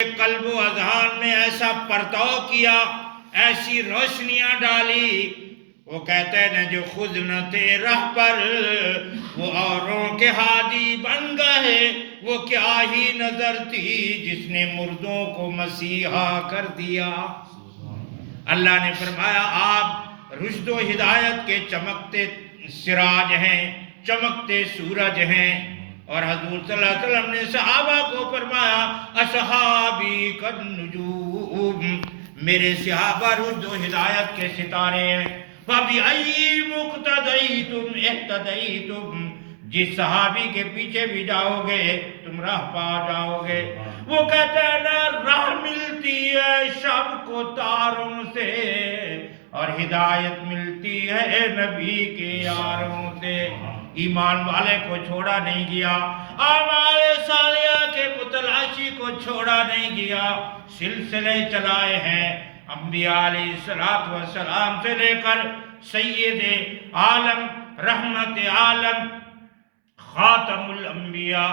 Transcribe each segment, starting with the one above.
قلب و اذہان میں ایسا پرتاؤ کیا، ایسی روشنیاں ڈالی، وہ کہتے ہیں جو خود نہ تھے راہ پر وہ اوروں کے ہادی بن گئے، وہ کیا ہی نظر تھی جس نے مردوں کو مسیحا کر دیا۔ اللہ نے فرمایا آپ رشد و ہدایت کے چمکتے سراج ہیں، چمکتے سورج ہیں۔ اور حضور صلی اللہ علیہ وسلم نے صحابہ کو فرمایا اصحابی کالنجوم، میرے صحابہ رشد و ہدایت کے ستارے ہیں۔ فَبِأَيِّ مُقْتَدَيْتُمْ اِحْتَدَيْتُمْ، جس صحابی کے پیچھے بھی جاؤ گے تم راہ پا جاؤ گے۔ وہ کہتے ہیں نا راہ ملتی ہے شب کو تاروں سے، اور ہدایت ملتی ہے نبی کے یاروں سے۔ ایمان والے کو چھوڑا نہیں گیا، اعمال صالحہ کے متلاشی کو چھوڑا نہیں گیا، سلسلے چلائے ہیں انبیاء علیہ السلام سے لے کر سید عالم رحمت عالم خاتم الانبیاء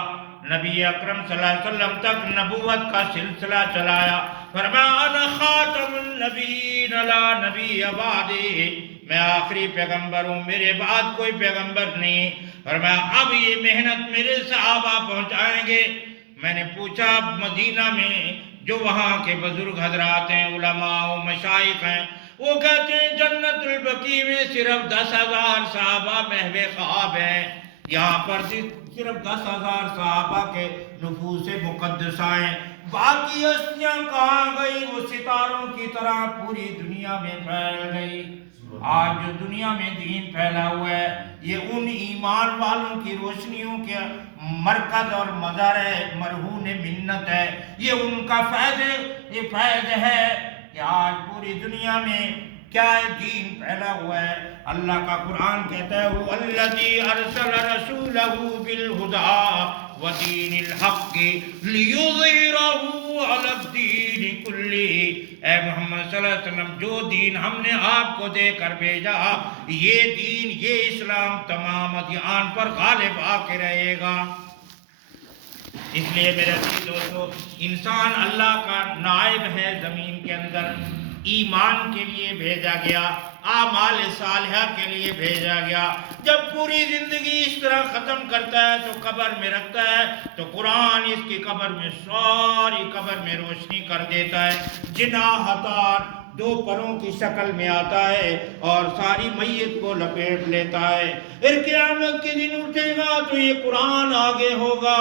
نبی اکرم صلی اللہ علیہ وسلم تک نبوت کا سلسلہ چلایا۔ فرمایا انا خاتم النبیین لا نبی بعدی، میں آخری پیغمبر ہوں، میرے بعد کوئی پیغمبر نہیں۔ فرمایا اب یہ محنت میرے صحابہ پہنچائیں گے۔ میں نے پوچھا مدینہ میں جو وہاں کے بزرگ حضرات ہیں، علماء و مشائخ ہیں، وہ کہتے ہیں جنت البقیع میں صرف 10,000 صحابہ محو خواب ہیں، یہاں پر صرف 10,000 صحابہ کے نفوس مقدسہ ہیں، باقی ہستیاں کہاں گئی؟ وہ ستاروں کی طرح پوری دنیا میں پھیل گئی۔ آج جو دنیا میں دین پھیلا ہوا ہے یہ ان ایمان والوں کی روشنیوں کے مرکز اور مظہر ہے، مرہون منت ہے، یہ ان کا فیض ہے کہ آج پوری دنیا میں کیا دین پھیلا ہوا ہے۔ اللہ کا قرآن کہتا ہے وَالَّذِي أَرْسَلَ رَسُولَهُ بِالْهُدَىٰ وَدِينِ الْحَقِّ لِيُظْهِرَهُ عَلَى الدِّينِ كُلِّهِ، اے محمد صلی اللہ علیہ وسلم جو دین ہم نے آپ کو دے کر بھیجا، یہ دین یہ اسلام تمام ادیان پر غالب آ کے رہے گا۔ اس لیے میرے دوستو انسان اللہ کا نائب ہے زمین کے اندر، ایمان کے لیے بھیجا گیا، اعمال صالحہ کے لیے بھیجا گیا۔ جب پوری زندگی اس طرح ختم کرتا ہے تو قبر میں رکھتا ہے تو قرآن اس کی قبر میں ساری قبر میں روشنی کر دیتا ہے۔ جناحتان 2 پروں کی شکل میں آتا ہے اور ساری میت کو لپیٹ لیتا ہے۔ پھر قیامت کے دن اٹھے گا تو یہ قرآن آگے ہوگا،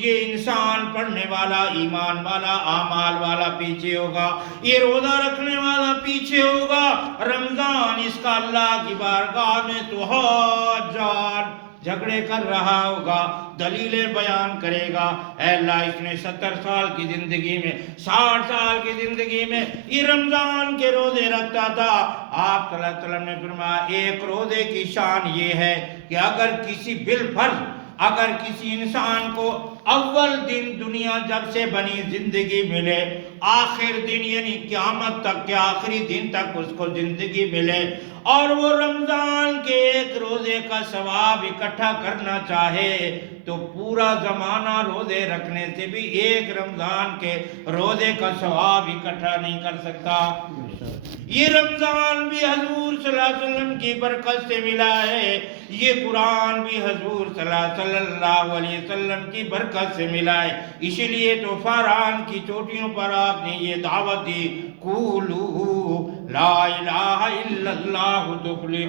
یہ انسان پڑھنے والا ایمان والا اعمال والا پیچھے ہوگا، یہ روزہ رکھنے والا پیچھے ہوگا، رمضان اس کا اللہ کی بارگاہ میں تو حاجان جھگڑے کر رہا ہوگا، دلیلیں بیان کرے گا، اے اللہ اس نے 70 سال کی زندگی میں 60 سال کی زندگی میں یہ رمضان کے روزے رکھتا تھا۔ آپ صلی اللہ علیہ وسلم نے فرمایا ایک روزے کی شان یہ ہے کہ اگر کسی بالفرض اگر کسی انسان کو اول دن دنیا جب سے بنی زندگی ملے، آخر دن یعنی قیامت تک کے آخری دن تک اس کو زندگی ملے، اور وہ رمضان کے ایک روزے کا ثواب اکٹھا کرنا چاہے تو پورا زمانہ روزے رکھنے سے بھی ایک رمضان کے روزے کا ثواب اکٹھا نہیں کر سکتا۔ یہ رمضان بھی حضور صلی اللہ علیہ وسلم کی برکت سے ملا ہے، یہ قرآن بھی حضور صلی اللہ علیہ وسلم کی برکت سے ملا ہے، اسی لیے تو فاران کی چوٹیوں پر آپ نے یہ دعوت دی قولوا لا الہ الا اللہ تفلحون۔